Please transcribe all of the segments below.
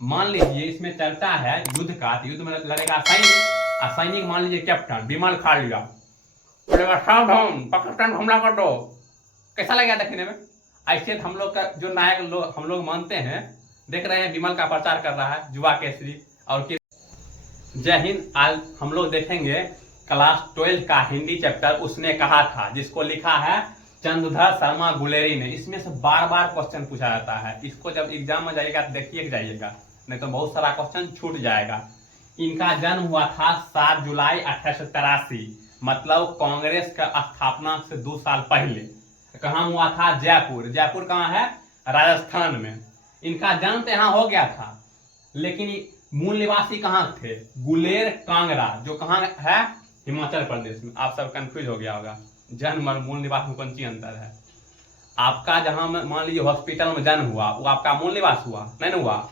मान लीजिए इसमें चलता है युद्ध का, तो युद्ध में लड़ेगा सैनिक, और सैनिक मान लीजिए कैप्टन विमान खा लिया, बोलेगा सावधान पाकिस्तान हमला कर दो। कैसा लगेगा देखने में? ऐसे हम लोग का जो नायक लोग हम लोग मानते हैं, देख रहे हैं विमल का प्रचार कर रहा है युवा केसरी और जय हिंद। आज हम लोग देखेंगे क्लास 12 का हिंदी चैप्टर उसने कहा था, जिसको लिखा है चंद्रधर शर्मा गुलेरी ने। इसमें से बार बार क्वेश्चन पूछा जाता है, इसको जब एग्जाम में जाइएगा तो देखिए जाइएगा, नहीं तो बहुत सारा क्वेश्चन छूट जाएगा। इनका जन्म हुआ था 7 जुलाई 1883, मतलब कांग्रेस का स्थापना से 2 साल पहले। कहाँ हुआ था? जयपुर। जयपुर कहाँ है? राजस्थान में। इनका जन्म तो यहाँ हो गया था, लेकिन मूल निवासी कहाँ थे? गुलेर कांगड़ा, जो कहाँ है? हिमाचल प्रदेश में। आप सब कंफ्यूज हो गया होगा, जन्म और मूल निवास में कौन सी अंतर है। आपका जहां मान लीजिए हॉस्पिटल में जन्म हुआ, वो आपका मूल निवास हुआ? नहीं ना हुआ।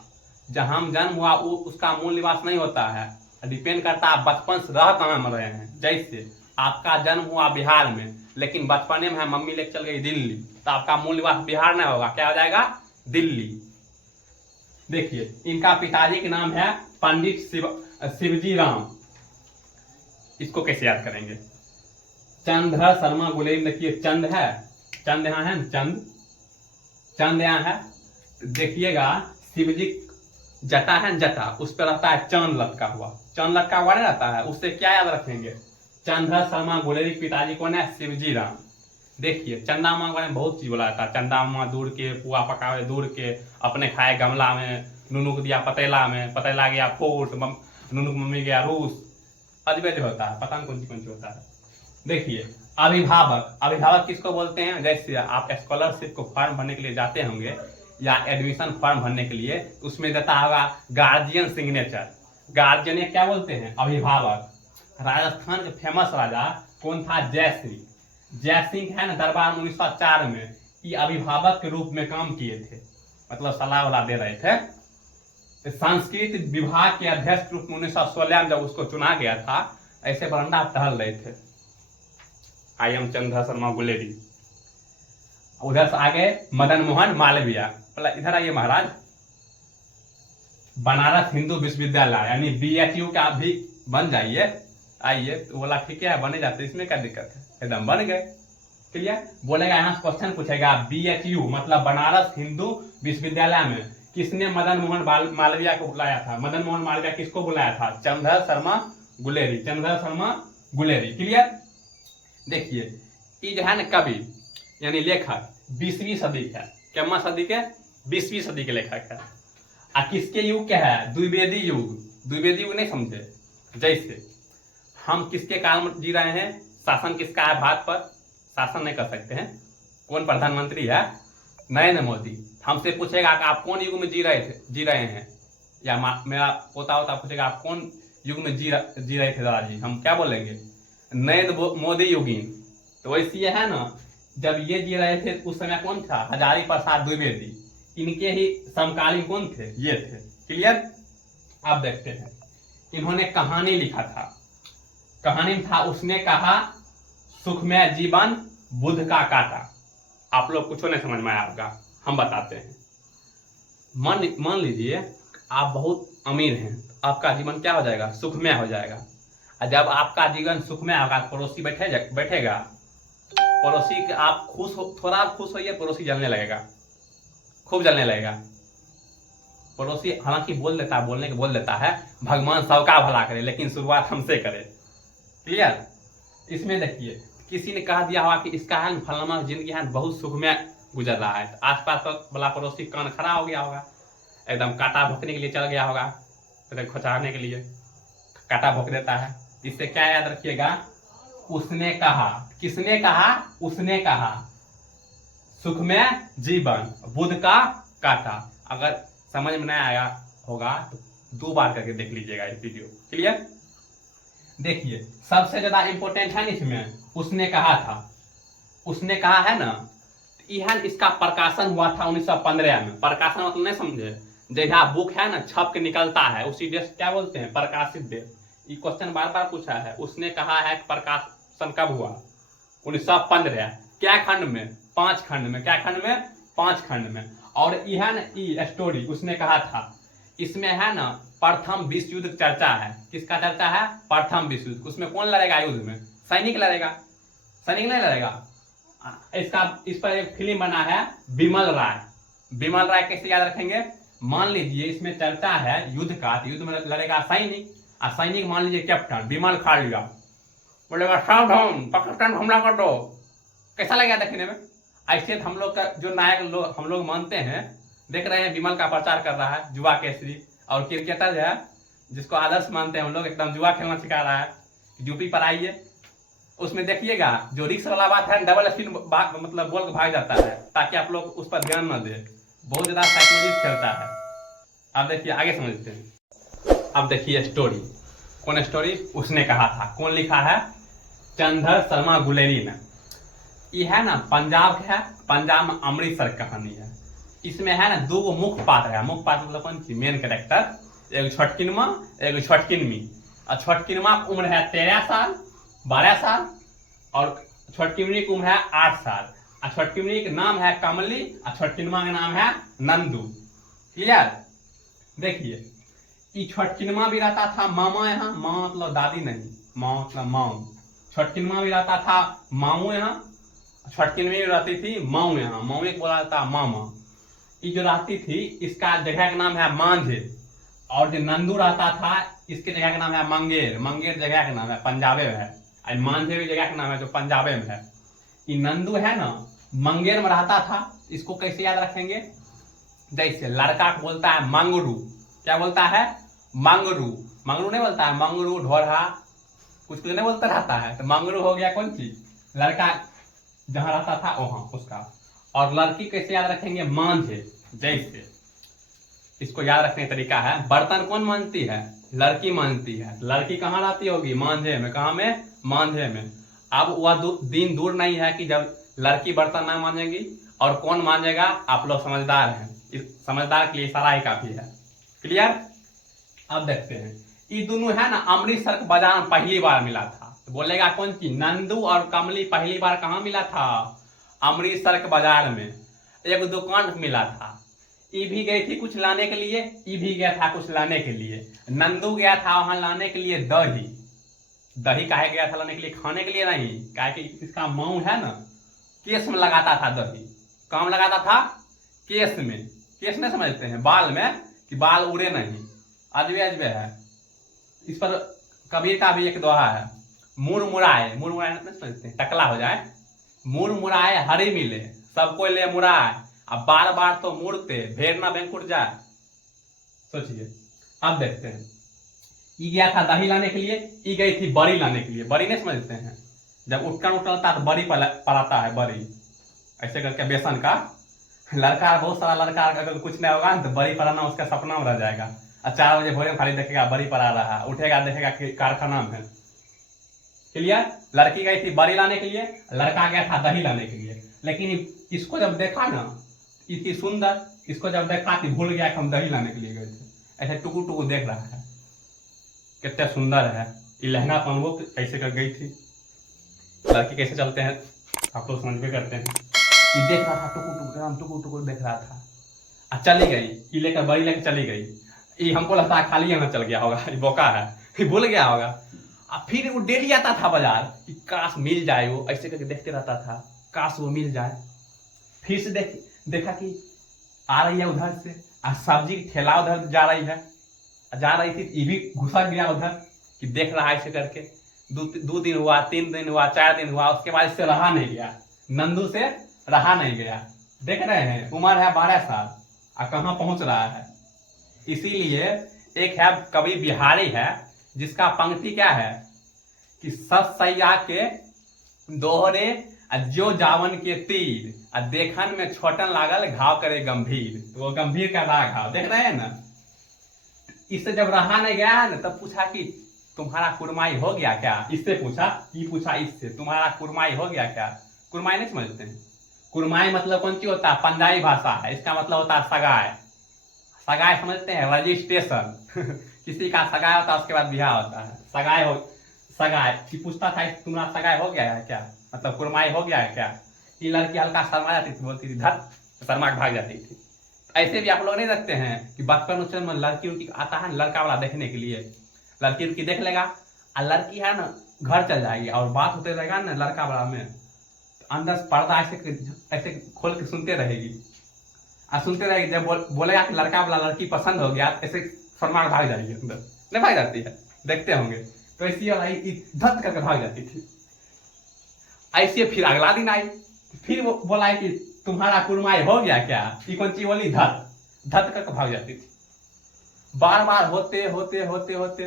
जहां जन्म हुआ वो उसका मूल निवास नहीं होता है, डिपेंड करता है बचपन से रह कहाँ में रहे हैं। जैसे आपका जन्म हुआ बिहार में, लेकिन बचपने में मम्मी लेकर चल गई दिल्ली, तो आपका मूल निवास बिहार नहीं होगा, क्या हो जाएगा? दिल्ली। देखिए इनका पिताजी के नाम है पंडित शिवजी राम। इसको कैसे याद करेंगे? चंद्रधर शर्मा गुलेरी। देखिए चंद है, चंद यहाँ है, चंद यहाँ है। देखिएगा शिवजी जटा है, जटा उस पर रहता है चांद लटका हुआ, चांद लटका हुआ नहीं रहता है, उससे क्या याद रखेंगे? चंद्रधर शर्मा गुलेरी पिताजी कौन है? शिवजी राम। देखिए चंदा मामा के बारे में बहुत चीज बोला जाता है। चंदा मामा दूर के, पुआ पकावे दूर के, अपने खाए गमला में, नुनू को दिया पतेला में, पतेला गया फूट, नुनू की मम्मी गया रूस। अजबे जो होता है, पता नहीं कौन सी होता है। देखिए अभिभावक, अभिभावक किसको बोलते हैं? जैसे आप स्कॉलरशिप को फॉर्म भरने के लिए जाते होंगे या एडमिशन फॉर्म भरने के लिए, उसमें देता होगा गार्जियन सिग्नेचर। गार्जियन क्या बोलते हैं? अभिभावक। राजस्थान के फेमस राजा कौन था? जय सिंह। जय सिंह है ना, दरबार 1904 में ये अभिभावक के रूप में काम किए थे, मतलब सलाह वला दे रहे थे। संस्कृत विभाग के अध्यक्ष रूप में 1916 में जब उसको चुना गया था, ऐसे बरंडा टहल रहे थे। I am Chandradhar Sharma Guleri. उधर से आगे मदन मोहन मालवीय, मतलब इधर आइए महाराज। बनारस हिंदू विश्वविद्यालय यानी BHU का भी बन जाइए, आइए। तो बोला ठीक है बने जाते, इसमें क्या दिक्कत है? एकदम बन गए। क्लियर? बोलेगा यहाँ क्वेश्चन पूछेगा BHU मतलब बनारस हिंदू विश्वविद्यालय में किसने मदन मोहन मालवीय को बुलाया था? मदन मोहन मालवीय किसको बुलाया था? चंद्रधर शर्मा गुलेरी, चंद्रधर शर्मा गुलेरी। क्लियर? देखिए ये जो है ना कवि यानी लेखक 20वीं सदी का, क्या सदी के? 20वीं सदी के लेखक है। और किसके युग के है? द्विवेदी युग। द्विवेदी युग नहीं समझे? जैसे हम किसके काल में जी रहे हैं? शासन किसका है भारत पर? शासन नहीं कर सकते हैं। कौन प्रधानमंत्री है? नरेंद्र मोदी। हमसे पूछेगा कि आप कौन युग में जी रहे हैं, या मेरा पोता होता पूछेगा आप कौन युग में जी रहे थे दादाजी, हम क्या बोलेंगे? नरेंद्र मोदी युगीन। तो वैसे ये है ना, जब ये जी रहे थे उस समय कौन था? हजारी प्रसाद द्विवेदी। इनके ही समकालीन कौन थे? ये थे। क्लियर? आप देखते हैं इन्होंने कहानी लिखा था। कहानी था उसने कहा सुखमय जीवन बुद्ध का काटा। आप लोग कुछ नहीं समझ में आया होगा, हम बताते हैं। मान लीजिए आप बहुत अमीर हैं, आपका जीवन क्या हो जाएगा? सुखमय हो जाएगा। और जब आपका जीवन सुखमय होगा, पड़ोसी बैठेगा, पड़ोसी आप थोड़ा खुश होइए, पड़ोसी जलने लगेगा, खूब जलने लगेगा। पड़ोसी हालांकि बोल देता है भगवान सबका भला करे, लेकिन शुरुआत हमसे करे। क्लियर? इसमें देखिए किसी ने कह दिया होगा कि इसका है फलाना जिंदगी है बहुत सुखमय गुजर रहा है, तो आसपास वाला पड़ोसी कान खड़ा हो गया होगा, एकदम कांटा भोंकने के लिए चल गया होगा, खोचाने के लिए कांटा भोंक देता है। इससे क्या याद रखिएगा? उसने कहा। किसने कहा? उसने कहा सुखमय जीवन बुद्ध का काटा। अगर समझ में नहीं आया होगा तो 2 बार करके देख लीजिएगा ये वीडियो। क्लियर? देखिए सबसे ज्यादा इंपॉर्टेंट है इसमें उसने कहा था। उसने कहा है ना, यह इसका प्रकाशन हुआ था 1915 में। प्रकाशन मतलब नहीं समझे? जैसा बुक है ना छप के निकलता है, उसी डेट क्या बोलते हैं? प्रकाशित डेट। ये क्वेश्चन बार बार पूछा है। उसने कहा है कि प्रकाशन कब हुआ? 1915। क्या खंड में? 5 खंड में। क्या खंड में? 5 खंड में। और यह ना स्टोरी उसने कहा था इसमें है ना प्रथम विश्व युद्ध चर्चा है। किसका चर्चा है? प्रथम विश्व युद्ध। उसमें कौन लड़ेगा युद्ध में? सैनिक लड़ेगा, सैनिक नहीं लड़ेगा। इस पर एक फिल्म बना है बिमल राय। बिमल राय कैसे याद रखेंगे? मान लीजिए इसमें चर्चा है युद्ध का, युद्ध में लड़ेगा सैनिक, और सैनिक मान लीजिए कैप्टन बिमल खाड़िया, बोलेगा सावधान पाकिस्तान हमला कर दो। कैसा लगेगा देखने में? ऐसे हम लोग का जो नायक लोग हम लोग मानते हैं, देख रहे हैं विमल का प्रचार कर रहा है युवा केसरी, और क्रिकेटर जो है जिसको आदर्श मानते हैं हम लोग, एकदम जुआ खेलना सिखा रहा है। यूपी पर आइए, उसमें देखिएगा जो रिक्स वाला बात है डबल स्पिन मतलब बॉल भाग जाता है, ताकि आप लोग उस पर ध्यान न दें। बहुत ज्यादा साइकोलॉजी खेलता है। अब देखिए आगे समझते हैं। अब देखिए स्टोरी, कौन स्टोरी? उसने कहा था, कौन लिखा है? चंदर शर्मा गुलेरी ने। ये है ना पंजाब है, पंजाब में अमृतसर कहानी है। इसमें है ना दो मुख्य पात्र है। मुख्य पात्र मतलब कौन सी? Main character. एक छटकिनमा, एक छटकिनमी। और छटकिनमा की उम्र है 13 साल 12 साल, और छटकिनमी की उम्र है 8 साल। और छटकिनमी का नाम है कमली, और छटकिनमा का नाम है नंदू। क्लियर? देखिए ये छटकिनमा भी रहता था मामा यहाँ, माँ मतलब दादी नहीं, माँ मतलब माऊ। छटकिनमा भी रहता था मामू यहाँ, छटकिनमी रहती थी माऊ यहाँ, माऊ एक बोला जाता मामा। ये जो रहती थी इसका जगह का नाम है मांझे, और जो नंदू रहता था इसके जगह का नाम है मंगेर। मंगेर जगह का नाम है, पंजाबे में है। और मांझे भी जगह का नाम है जो पंजाबे में है। ये नंदू है ना मंगेर में रहता था। इसको कैसे याद रखेंगे? जैसे लड़का को बोलता है मंगरू, क्या बोलता है? मंगरू। मंगरू नहीं बोलता है, मंगरू ढोरहा कुछ कुछ नहीं बोलता रहता है, तो मंगरू हो गया कौन चीज? लड़का जहां रहता था वहां उसका। और लड़की कैसे याद रखेंगे? मांझे। जैसे इसको याद रखने का तरीका है, बर्तन कौन मांझती है? लड़की मांझती है। लड़की कहाँ रहती होगी? मांझे में। कहाँ में? मांझे में। अब वह दिन दूर नहीं है कि जब लड़की बर्तन ना मांझेगी, और कौन मांझेगा? आप लोग समझदार हैं, इस समझदार के लिए इशारा ही काफी है। क्लियर? अब देखते हैं, ये दोनों है ना अमृतसर के बाजार में पहली बार मिला था। तो बोलेगा कौन सी? नंदू और कमली पहली बार कहाँ मिला था? अमृतसर के बाजार में एक दुकान मिला था। ये भी गई थी कुछ लाने के लिए, ये भी गया था कुछ लाने के लिए। नंदू गया था वहां लाने के लिए दही। दही काहे गया था लाने के लिए? खाने के लिए नहीं, काहे कि इसका माऊ है ना केस में लगाता था दही। काम लगाता था केस में। केस नहीं समझते हैं? बाल में, कि बाल उड़े नहीं। अजबे अजबे है। इस पर कबीर का भी एक दोहा है, मुड़ मुड़ाए। मुड़ मुड़ाए नहीं समझते? टकला हो जाए। मुड़ मुड़ाए हरी मिले, सबको ले मुड़ाए, अब बार बार तो मुड़ते भेड़ ना बैंकुट जाए। सोचिए। अब देखते हैं, ये गया था दही लाने के लिए, ये गई थी बड़ी लाने के लिए। बड़ी नहीं समझते हैं? जब उठकर उठलता तो बड़ी पलाता है, बड़ी ऐसे करके बेसन का। लड़का बहुत सारा लड़का अगर कुछ नहीं होगा तो बड़ी पलाना उसका सपना में रह जाएगा। 4 बजे भोर में खाली देखेगा बड़ी पला रहा है, उठेगा देखेगा कि कारखाना में है। क्लियर? लड़की गई थी बड़ी लाने के लिए, लड़का गया था दही लाने के लिए। लेकिन इसको जब देखा ना इतनी सुंदर, इसको जब देखा कि भूल गया कि हम दही लाने के लिए गए थे। ऐसे टुकु टुकु देख रहा है, कितने सुंदर है। ये लहंगा पहनवो कैसे कर गई थी। लड़की कैसे चलते हैं आप लोग समझ में करते हैं। ये देख रहा था टुकु टुकु देख रहा था। चली गई, ये लेकर बड़ी लेकर चली गई। ये हमको लगता है खाली यहाँ चल गया होगा, ये बोका है, ये भूल गया होगा। अब फिर वो डेली आता था बाजार कि काश मिल जाए। वो ऐसे करके देखते रहता था, काश वो मिल जाए। फिर से देखा कि आ रही है उधर से, सब्जी की ठेला उधर जा रही थी। ये भी घुसा गया उधर कि देख रहा है ऐसे करके। 2 दिन हुआ, 3 दिन हुआ, 4 दिन हुआ, उसके बाद इससे रहा नहीं गया। नंदू से रहा नहीं गया। देख रहे हैं उम्र है 12 साल और कहाँ पहुंच रहा है। इसीलिए एक है कवि बिहारी है जिसका पंक्ति क्या है कि सत सैया के दोहरे जो जावन के तीर, देखन में छोटन लागल घाव करे गंभीर। तो वो गंभीर का रहा घाव, देख रहे हैं ना। इससे जब रहा नहीं गया है ना, तब पूछा कि तुम्हारा कुरमाई हो गया क्या? इससे पूछा, ये पूछा इससे, तुम्हारा कुरमाई हो गया क्या? कुरमाई नहीं समझते हैं? कुरमाई मतलब कौन सी होता है? पंजाबी भाषा है, इसका मतलब होता है सगाई। सगाई समझते हैं? रजिस्ट्रेशन किसी का सगाई होता है उसके बाद ब्याह होता है। सगाई कि पूछता था तुम्हारा सगाई हो गया है क्या, मतलब कुरमाई हो गया है क्या। ये लड़की हल्का शर्मा जाती थी, बोलती थी धर, शर्मा के भाग जाती थी। ऐसे भी आप लोग नहीं देखते हैं कि बचपन उच्चन में लड़की उड़की आता है लड़का वाला देखने के लिए, लड़की उड़की देख लेगा और लड़की है ना घर चल जाएगी और बात होते रहेगा ना लड़का वाला में, तो अंदर से पर्दा ऐसे ऐसे खोल के सुनते रहेगी और सुनते रहेगी। जब बोलेगा कि लड़का वाला लड़की पसंद हो गया ऐसे फरमार भाग जाएगी, अंदर नहीं भाग जाती है, देखते होंगे। तो ऐसी धत करके भाग जाती थी। ऐसे फिर अगला दिन आई, फिर वो बोला कि तुम्हारा कुरमाई हो गया क्या, ये कौन चीज बोली, धत धत करके भाग जाती थी। बार बार होते होते होते होते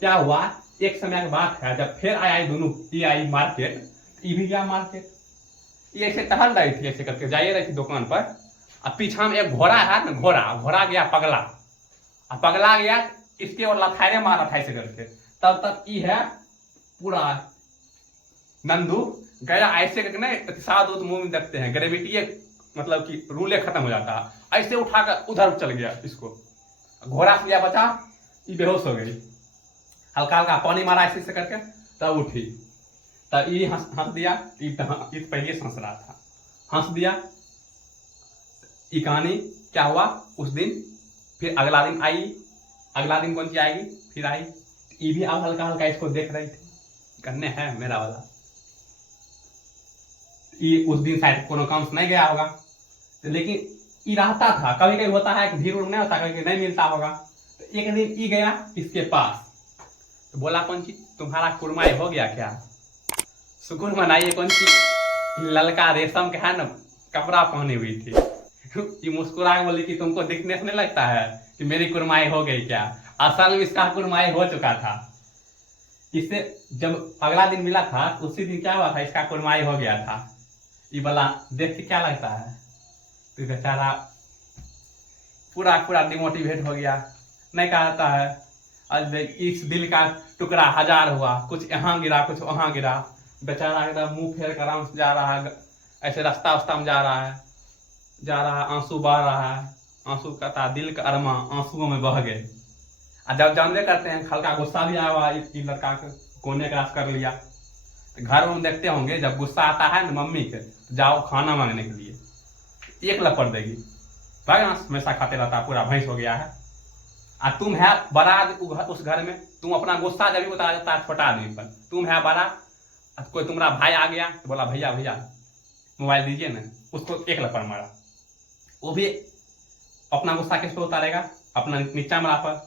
क्या हुआ, एक समय की बात है जब फिर आई दोनों, ये आई मार्केट, ये भी गया मार्केट, ये ऐसे टहल रही थी ऐसे करके जाइए रही थी दुकान पर, और पीछा में एक घोड़ा है ना, घोड़ा गया पगला, और पगला गया इसके और लथारे मारा था ऐसे करके। तब तक ये है पूरा नंदू गया ऐसे करके नहीं, सात मुंह में देखते हैं ग्रेविटी मतलब कि रूले खत्म हो जाता है, ऐसे उठाकर उधर चल गया, इसको घोड़ा से लिया बचा, ये बेहोश हो गई, हल्का हल्का पानी मारा ऐसे से करके, तब उठी, तब ये हंस दिया, ये पहले हंस रहा था, हंस दिया। ये कहानी क्या हुआ उस दिन, फिर अगला दिन आई, अगला दिन कौन सी आएगी, फिर आई, ये भी अब हल्का हल्का इसको देख रही थी, करने है मेरा वाला। ये उस दिन शायद कोनो काम से नहीं गया होगा, लेकिन ये रहता था, कभी कभी होता है कि भीड़ उड़ नहीं होता, कभी कभी नहीं मिलता होगा। तो एक दिन ये गया इसके पास, तो बोला कौन सी तुम्हारा कुरमाई हो गया क्या, सुकून मनाइए, कौन सी ललका रेशम का है ना कपड़ा पहनी हुई थी। ये मुस्कुरा के बोली कि तुमको दिखने से नहीं लगता है कि मेरी कुरमाई हो गई क्या, असल में इसका कुरमाई हो चुका था। इससे जब अगला दिन मिला था उसी दिन क्या हुआ था, इसका कुरमाई हो गया था। ये बोला देख के क्या लगता है, तो बेचारा पूरा पूरा डिमोटिवेट हो गया, नहीं कहता है। आज इस दिल का टुकड़ा हजार हुआ, कुछ यहाँ गिरा कुछ वहां गिरा, बेचारा एकदम मुंह फेर कर आराम से जा रहा है, ऐसे रास्ता उस्ता में जा रहा है, आंसू बह रहा है, आंसू कहता दिल का अरमा आंसुओं में बह गए। और जब जानते करते हैं हल्का गुस्सा भी आया हुआ, लड़का कोने क्रॉस कर लिया। तो घर में देखते होंगे जब गुस्सा आता है ना मम्मी के, जाओ खाना मांगने के लिए, एक लपड़ देगी, हमेशा खाते रहता, पूरा भैंस हो गया है। और तुम है बड़ा उस घर में, तुम अपना गुस्सा जब भी उतारा जाता है छोटा आदमी पर, तुम है बड़ा, कोई तुम्हारा भाई आ गया तो बोला भैया भैया मोबाइल दीजिए ना, उसको एक लपड़ मारा। वो भी अपना गुस्सा किस पर उतारेगा, अपना नीचा वाला पर।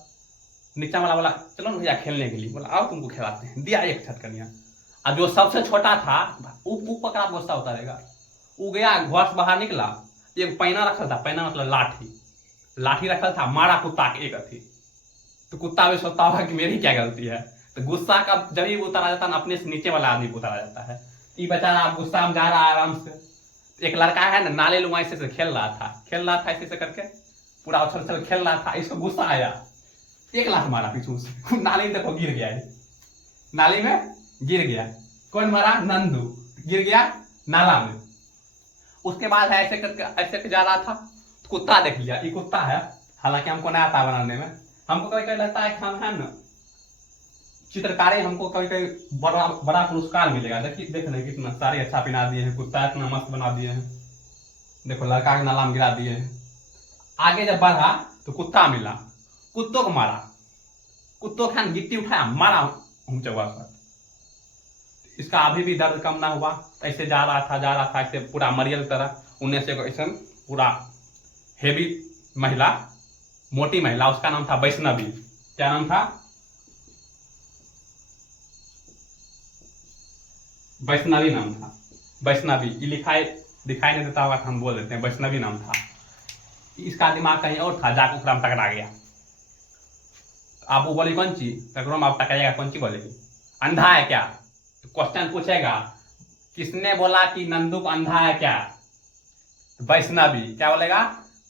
नीचा वाला बोला चलो ना भैया खेलने के लिए, बोला आओ तुमको खिलाते हैं, दिया एक छटकनिया। और जो सबसे छोटा था वो पकड़ा गुस्सा उतारेगा, वो गया घर से बाहर निकला, एक पैना रखा था, पैना मतलब लाठी रखा था, मारा कुत्ता के एक अथी। तो कुत्ता भी सोचता होगा कि मेरी क्या गलती है। तो गुस्सा का जब भी उतारा जाता है ना, अपने से नीचे वाला आदमी को उतारा जाता है। ये बेचारा गुस्सा में जा रहा है आराम से। एक लड़का है ना नाले लुआ ऐसे से खेल रहा था ऐसे से करके, पूरा उछल खेल रहा था, इसको गुस्सा आया, एक लाख मारा पीछू से, नाली में देखो गिर गया, नाली में गिर गया। कौन मारा, नंदू, गिर गया नाला में। उसके बाद ऐसे करके ऐसे जा रहा था, तो कुत्ता देख लिया, ये कुत्ता है, हालांकि हमको नहीं आता बनाने में, हमको कभी कभी लगता है कि हम है ना चित्रकारी, हमको कभी कभी बड़ा पुरस्कार मिलेगा। देखिए देख रहे कितना सारे अच्छा पिना दिए हैं, कुत्ता इतना मस्त बना दिए हैं, देखो लड़का के नाला में गिरा दिए हैं। आगे जब बढ़ा तो कुत्ता मिला, कुत्तों को मारा, कुत्तों खान गिट्टी उठाया मारा ऊंचा पर। इसका अभी भी दर्द कम ना हुआ, ऐसे जा रहा था ऐसे पूरा मरियल तरह, उन्हें से ऐसा पूरा हेवी महिला, मोटी महिला, उसका नाम था वैष्णवी। क्या नाम था, वैष्णवी नाम था, वैष्णवी। ये दिखाई नहीं देता होगा, हम बोल देते हैं वैष्णवी नाम था। इसका दिमाग कहीं और था, जाकर उसका टकरा गया। आप वो बोली कौन सी टकरो में, आप टकराएगा कौन सी बोलेगी, अंधा है क्या, तो क्वेश्चन पूछेगा, किसने बोला कि नंदू को अंधा है क्या, वैष्णवी। क्या बोलेगा,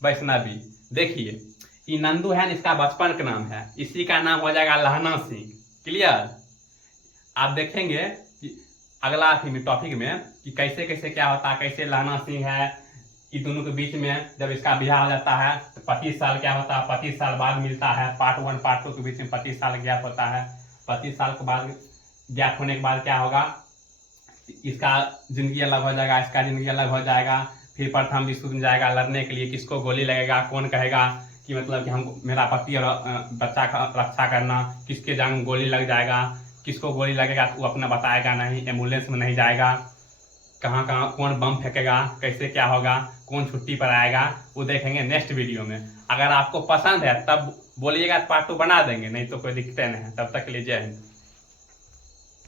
वैष्णवी। देखिए ये नंदू है, इसका बचपन का नाम है, इसी का नाम हो जाएगा लहना सिंह। क्लियर। आप देखेंगे कि अगला टॉपिक में कि कैसे कैसे क्या होता है, कैसे लहना सिंह है, ये दोनों के बीच में जब इसका ब्याह हो जाता है तो 25 साल क्या होता है, 25 साल बाद मिलता है। पार्ट 1 पार्ट 2 के बीच में 25 साल गैप होता है। 25 साल के बाद गैप होने के बाद क्या होगा, इसका जिंदगी अलग हो जाएगा, इसका जिंदगी अलग हो जाएगा। फिर प्रथम विश्व युद्ध में जाएगा लड़ने के लिए, किसको गोली लगेगा, कौन कहेगा कि मतलब कि हम मेरा पति और बच्चा का रक्षा करना, किसके जान में गोली लग जाएगा, किसको गोली लगेगा वो अपना बताएगा नहीं, एम्बुलेंस में नहीं जाएगा, कहाँ कहाँ कौन बम फेंकेगा, कैसे क्या होगा, कौन छुट्टी पर आएगा, वो देखेंगे नेक्स्ट वीडियो में। अगर आपको पसंद है तब बोलिएगा, पार्ट 2 बना देंगे, नहीं तो कोई दिक्कत नहीं है। तब तक के लिए जय हिंद।